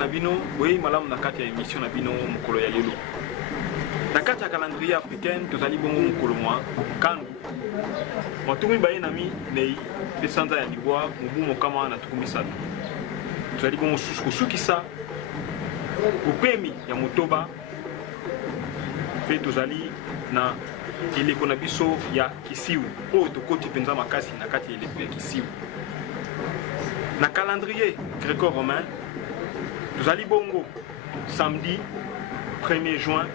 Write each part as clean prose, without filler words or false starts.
na bino boye malamu na kati ya émission na bino mokolo ya lelo na kati ya calendrier africaine tozali bongo mokolo mwa kandu matumi baye nami nei besanza ya libwa mubu mokama na tukumisatu tozali bongo susu kosukisa upemi ya motoba pe tozali na eleko na biso ya kisiu oyo tokoti mpenza makasi na kati ya eleko ya kisiu na calendrier gréco-romain tozali bongo samedi 1er juin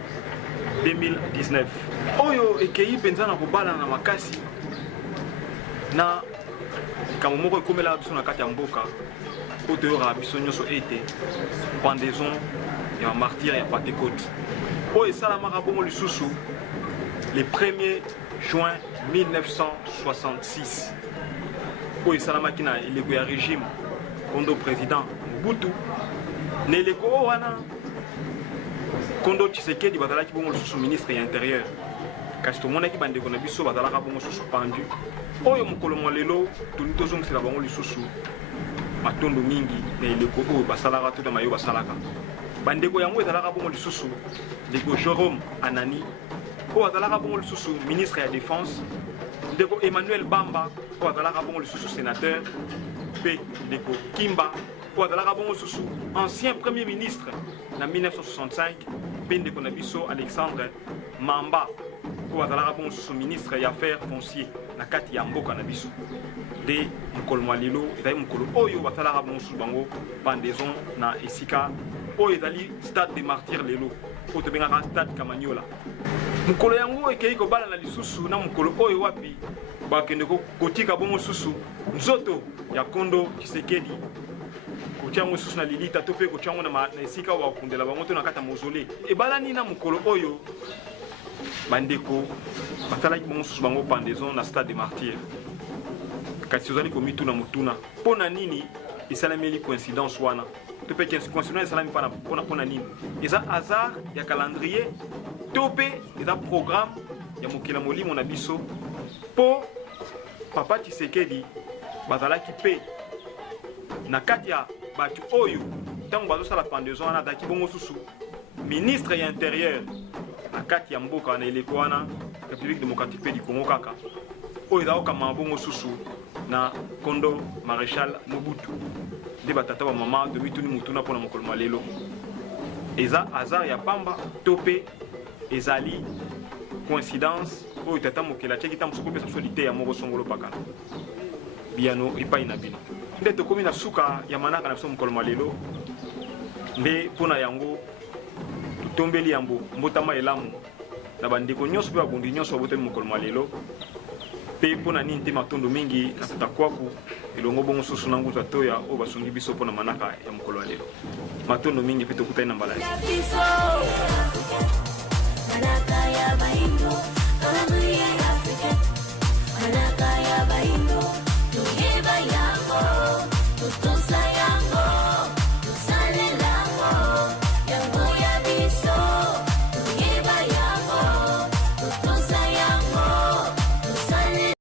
2019 oyo ekei mpenza na kobala na makasi na kambo moko ekomela biso na kati ya mboka oyo toyokaka biso nyonso ete pendaison ya martyre ya Pentecôte oyo esalamaka bongo lisusu le 1er juin 1966 oyo esalamaki na eleko ya régime kondo président Mobutu na eleko oyo wana kondo Tshisekedi bazalaki bongo lisusu ministre ya intérieur kasi tomonaki bandeko na biso bazalaka bongo lisusu pendu oyo mokolo mwa lelo toni tozongisela bango lisusu matondo mingi na eleko oyo basalaka to na mayo basalaka bandeko yango ezalaka bongo lisusu ndeko Jérôme Anani oyo azalaka bongo lisusu ministre ya défense ndeko Emmanuel Bamba oyo azalaka bongo lisusu sénateur pe ndeko Kimba oyo azalaka bongo lisusu ancien premier ministre na 1965 pe ndeko na biso Alexandre Mamba oyo azalaka bongo lisusu ministre ya affaires foncier na kati ya mboka na biso nde mokolo mwa lelo ezali mokolo oyo basalaka bongo lisusu bango pendaison na esika oyo ezali stade de martyre lelo oyo tobengaka stade Kamanyola mokolo yango ekei kobala na lisusu na mokolo oyo wapi bakende kotika bongo lisusu nzoto ya kondo Tshisekedi kotia yango lisusu na lilita to mpe kotia yango na esika oyo bakundela bango to na kati ya mausolée ebalani na mokolo oyo bandeko basalaki bongo lisusu bango pendaison na stade de martyre kasi ozali komituna motuna mpo na nini esalameli coïncidence wana to mpe coïncidence esalami mpona nini eza hasard ya calendrier to mpe eza programme ya mokila molimo na biso mpo papa Tshisekedi bazalaki mpe na kati ya bato oyo ntango bazosala pendaison wana azalaki bongo susu ministre ya intérieur na kati ya mboka na eleko wana république démocratique mpe du Congo kaka oyo ezakokama bongo susu na kondo maréchal Mobutu nde batata bamama domituni mutuna mpona mokolo mwa lelo eza hasard ya pamba to mpe ezali coïncidence oyo tata mokili atiaki ta mosuku kopesa biso lite ya moko songolo pakala biyano epai na bino nde tokomi na suka ya manaka na biso mokolo mwa lelo nde mpona yango totombeli yambo mbotama elamu na bandeko nyonso mpe babundi nyonso baboteli mokolo mwa lelo mpe mpona nini te matondo mingi na tata kwaku elongo bongo susu na nguza toya oyo basungi biso mpona manaka ya mokolo ya lelo matondo mingi mpe tokutani na mbala Manaka ya baino, tuyeba yango, tutosa